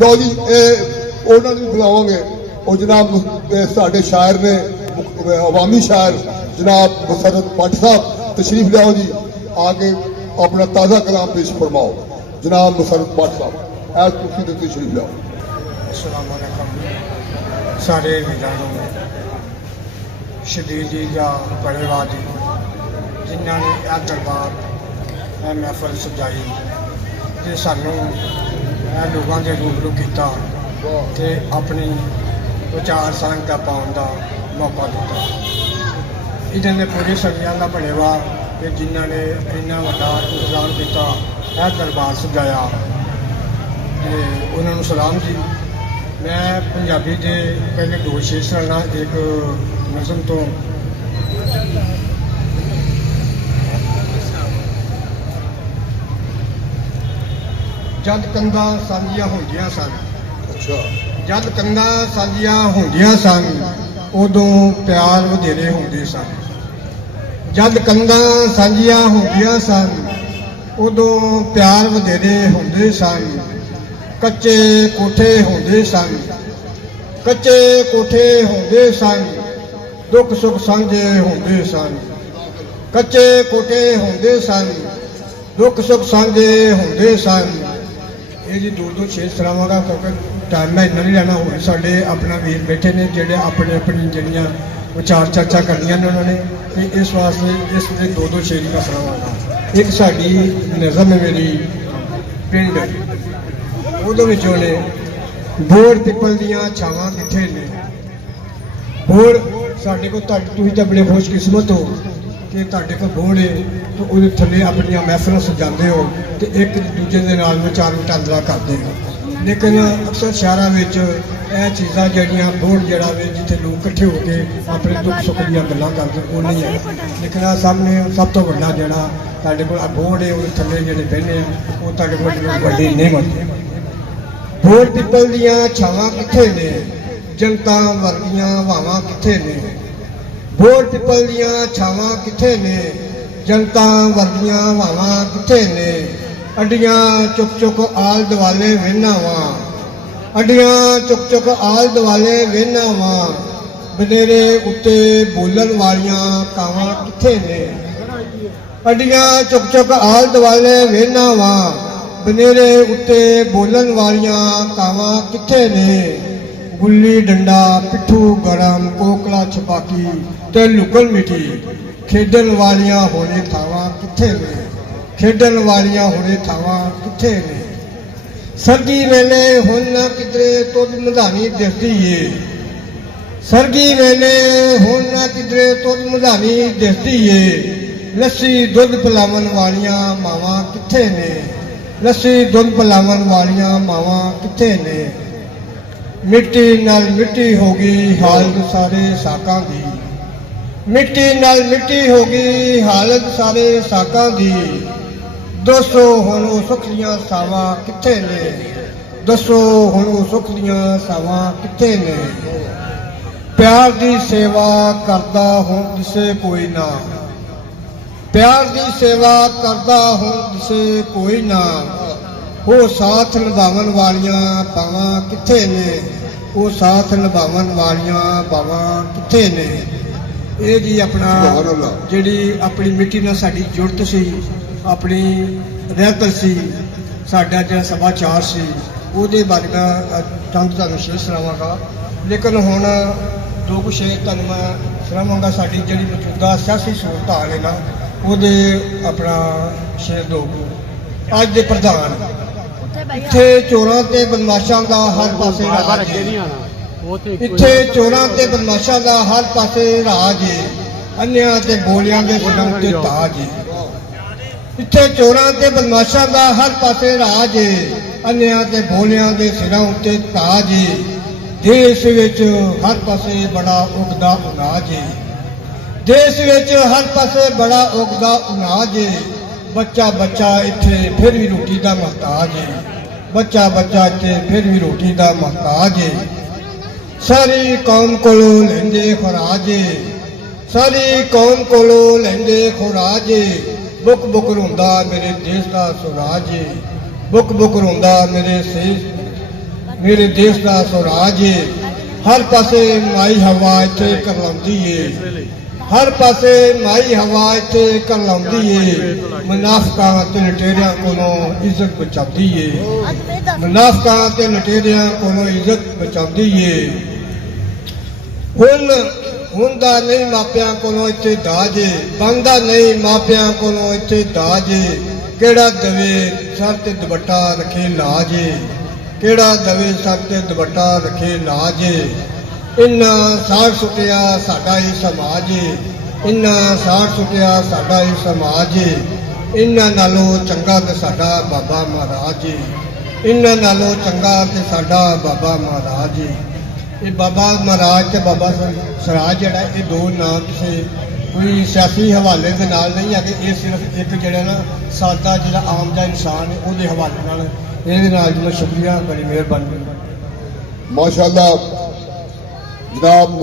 लो जी उन्होंने भी बुलावांगे और जनाब साढ़े शायर ने अवामी शायर जनाब मुसरत भट्ट साहब तशरीफ लियाओ जी, आके अपना ताज़ा कलाम पेश फरमाओ। जनाब मुसरत भट्ट साहब ऐस कुर्सी से तशरीफ लियाओ। अस्सलाम वालेकुम सारे वीरानों शदीद जी या बड़ेवा जी जिन्होंने यह दरबार यह महफल सजाई तो सानू लोगों के रूबरू किया तो अपनी विचार सांझा पाने का मौका दिता। इन्होंने पूरी सदियों का बड़ेवा कि जिन्होंने इन्ना वड्डा इंतजाम किया यह दरबार सजाया उन्होंने सलाम जी। मैं पंजाबी के पहले दो शेर सुनाना एक नज़म तो जद कंधा सांझियां होंदियां सन, जद कंधा सांझियां होंदियां सन उदों प्यार वधेरे होंदे सन। जद कंधा सांझियां होंदियां सन उदों प्यार वधेरे होंदे सन। कच्चे कोठे होंदे सन, कच्चे कोठे होंदे सन, दुख सुख सांझे होंदे सन। कच्चे कोठे होंदे सन, दुख सुख सांझे होंदे सन। ये जी दो दो शेर सुनावांगा क्योंकि टाइम मैं इन्ना नहीं लेना। होर साडे अपना वीर बैठे ने जेडे अपने अपनी जड़ियाँ विचार चर्चा करनियां ने उन्होंने, इस वास्ते इसलिए दो दो शेर का सुनावांगा। एक साडी नज़म है मेरी पिंड ਉਹਦੇ ਵਿੱਚੋਂ ਨੇ ਬੋੜ ਪਿੱਪਲ ਦੀਆਂ ਛਾਵਾਂ ਕਿੱਥੇ ਨੇ। ਬੋੜ ਸਾਡੇ ਕੋਲ ਤੁਸੀਂ ਤਾਂ ਬੜੇ ਖੁਸ਼ਕਿਸਮਤ ਹੋ ਕਿ ਤੁਹਾਡੇ ਕੋਲ ਬੋੜ ਹੈ ਤੇ ਉਹਦੇ ਥੱਲੇ ਆਪਣੀਆਂ ਮਹਿਫਲਾਂ ਸਜਾਉਂਦੇ ਹੋ ਤੇ ਇੱਕ ਦੂਜੇ ਦੇ ਨਾਲ ਵਿਚਾਰ ਵਟਾਂਦਰਾ ਕਰਦੇ ਹੋ। ਲੇਕਿਨ ਅਕਸਰ ਸ਼ਹਿਰਾਂ ਵਿੱਚ ਇਹ ਚੀਜ਼ਾਂ ਜਿਹੜੀਆਂ ਬੋੜ ਜਿਹੜਾ ਵੇ ਜਿੱਥੇ ਲੋਕ ਇਕੱਠੇ ਹੋ ਕੇ ਆਪਣੇ ਦੁੱਖ ਸੁੱਖ ਦੀਆਂ ਗੱਲਾਂ ਕਰਦੇ ਉਹ ਨਹੀਂ ਹੈ। ਲੇਕਿਨ ਆ ਸਾਹਮਣੇ ਸਭ ਤੋਂ ਵੱਡਾ ਜਿਹੜਾ ਤੁਹਾਡੇ ਕੋਲ ਬੋੜ ਹੈ ਉਹਦੇ ਥੱਲੇ ਜਿਹੜੇ ਬਹਿੰਦੇ ਆ ਉਹ ਤੁਹਾਡੇ ਕੋਲ ਵੱਡੀ ਨਿਹਮਤ। ਬੋੜ ਪਿੱਪਲ ਦੀਆਂ ਛਾਵਾਂ ਕਿੱਥੇ ਨੇ, ਜਨਤਾ ਵਰਗੀਆਂ ਹਵਾਵਾਂ ਕਿੱਥੇ ਨੇ। ਬੋੜ ਪਿੱਪਲ ਦੀਆਂ ਛਾਵਾਂ ਕਿੱਥੇ ਨੇ, ਜਨਤਾ ਵਰਗੀਆਂ ਹਵਾਵਾਂ ਕਿੱਥੇ ਨੇ। ਅੱਡੀਆਂ ਚੁੱਕ ਚੁੱਕ ਆਲ ਦੁਆਲੇ ਵੇਹਨਾ ਵਾਂ, ਅੱਡੀਆਂ ਚੁੱਕ ਚੁੱਕ ਆਲ ਦੁਆਲੇ ਵੇਹਨਾ ਵਾਂ। ਬਨੇਰੇ ਉੱਤੇ ਬੋਲਣ ਵਾਲੀਆਂ ਕਾਵਾਂ ਕਿੱਥੇ ਨੇ। ਅੱਡੀਆਂ ਚੁੱਕ ਚੁੱਕ ਆਲ ਦੁਆਲੇ ਵੇਹਨਾ ਵਾਂ, बनेरे उत्ते बोलन वालियां कावां किथे ने। गुल्ली डंडा पिट्ठू गरम कोकला छपाकी ते लुकन मिठी खेडन वालियां होने थावां किथे ने। खेडन वालियां होने थावां किथे ने। सरगी वेले हुण ना किधरे तुद मधानी दिसदी है, सरगी वेले हुण ना किधरे तुद मधानी दिसदी है। लस्सी दुध पिलावन वालियां मावां किथे ने। लस्सी दुध पिलावन वालियां मावां किथे ने। मिट्टी नाल मिट्टी हो गई हालत सारे साकां दी, मिट्टी नाल मिट्टी हो गई हालत सारे साकां दी। दसो हुण ओह सुख दियां सावां किथे ने। दसो हुण ओह सुख दियां सावां किथे ने। प्यार दी सेवा करदा हुण दिसे कोई ना, प्यार दी सेवा करदा हुण दिसे कोई ना। वो साथ निभावन वालियां बावां किथे ने, वो साथ निभावन वालियां बावां किथे ने। ये जी अपना जिहड़ी अपनी मिट्टी नाल साडी जुड़त सी, अपनी रहत सी, साडा जिहड़ा समाचार सी ਉਹਦੇ बारे मैं चंद तुहानूं शेर सुणावांगा। लेकिन हुण दो कुछ शेर तुहानूं मैं सुणावांगा। साडी जिहड़ी मौजूदा सियासी सूरत हाल है ना ਉਹਦੇ अपना शेर दो। अज दे प्रधान इत्थे चोरां ते बदमाशां दा हर पासे राज है, इत्थे चोरां ते बदमाशां दा हर पासे राज है। अन्नियां ते बोलियां दे सिरां ते ताज है, इत्थे चोरां ते बदमाशां दा हर पासे राज है। अन्नियां ते बोलियां दे सिरां ते ताज है। देश विच हर पासे बड़ा उगदा अनाज है, देश विच हर पासे बड़ा उगदा अनाज है। बच्चा बच्चा इत्थे फिर भी रोटी का महताज है, बच्चा बच्चा इत्थे फिर भी रोटी का महताज है। सारी कौम कोलों लैंदे खुराज है, सारी कौम कोलों लैंदे खुराज है। बुक बुक रोंदा मेरे देश का सुराज है, बुक बुक रोंदा मेरे ਮੇਰੇ ਦੇਸ਼ ਦਾ ਸਵਰਾਜ ਏ। ਹਰ ਪਾਸੇ ਮਾਈ ਹਵਾ ਇੱਥੇ ਕਰਲਾਉਂਦੀ ਏ। ਹਰ ਪਾਸੇ ਮਾਈ ਹਵਾ ਇੱਥੇ ਕਰਲਾਉਂਦੀ ਏ। ਮੁਨਾਫਕਾਂ ਤੇ ਲਟੇਰਿਆਂ ਕੋਲੋਂ ਇੱਜ਼ਤ ਬਚਾਉਂਦੀ ਏ। ਮੁਨਾਫਕਾਂ ਤੇ ਲਟੇਰਿਆਂ ਕੋਲੋਂ ਇੱਜ਼ਤ ਬਚਾਉਂਦੀ ਏ। ਹੁੰਦਾ ਨਹੀਂ ਮਾਪਿਆਂ ਕੋਲੋਂ ਇੱਥੇ ਦਾਜ ਏ। ਬਣਦਾ ਨਹੀਂ ਮਾਪਿਆਂ ਕੋਲੋਂ ਇੱਥੇ ਦਾਜ ਏ। ਕਿਹੜਾ ਦਵੇ ਸਰ ਤੇ ਦੁਪੱਟਾ ਰੱਖੇ ਲਾਜ ਏ। ਕਿਹੜਾ ਦਵੇ ਸਰ ਤੇ ਦੁਪੱਟਾ ਰੱਖੇ ਲਾਜ ਏ। ਇੰਨਾ ਸਾੜ ਸੁੱਟਿਆ ਸਾਡਾ ਹੀ ਸਮਾਜ ਏ। ਇੰਨਾ ਸਾੜ ਸੁੱਟਿਆ ਸਾਡਾ ਹੀ ਸਮਾਜ ਏ। ਇਹਨਾਂ ਨਾਲੋਂ ਚੰਗਾ ਤੇ ਸਾਡਾ ਬਾਬਾ ਮਹਾਰਾਜ ਏ। ਇਹਨਾਂ ਨਾਲੋਂ ਚੰਗਾ ਤੇ ਸਾਡਾ ਬਾਬਾ ਮਹਾਰਾਜ ਏ। ਇਹ ਬਾਬਾ ਮਹਾਰਾਜ ਤੇ ਬਾਬਾ ਸਰਾਜ ਜਿਹੜਾ ਇਹ ਦੋ ਨਾਮ ਕਿਸੇ ਕੋਈ ਸਿਆਸੀ ਹਵਾਲੇ ਦੇ ਨਾਲ ਨਹੀਂ ਹੈਗੇ। ਇਹ ਸਿਰਫ ਇੱਕ ਜਿਹੜਾ ਨਾ ਸਾਦਾ ਜਿਹੜਾ ਆਮ ਦਾ ਇਨਸਾਨ ਹੈ ਉਹਦੇ ਹਵਾਲੇ ਨਾਲ ਇਹਦੇ ਨਾਲ ਜੀ ਮੈਂ ਸ਼ੁਕਰੀਆ, ਬੜੀ ਮਿਹਰਬਾਨੀ। ਮਾਸ਼ਾਅੱਲਾ ਜਨਾਬ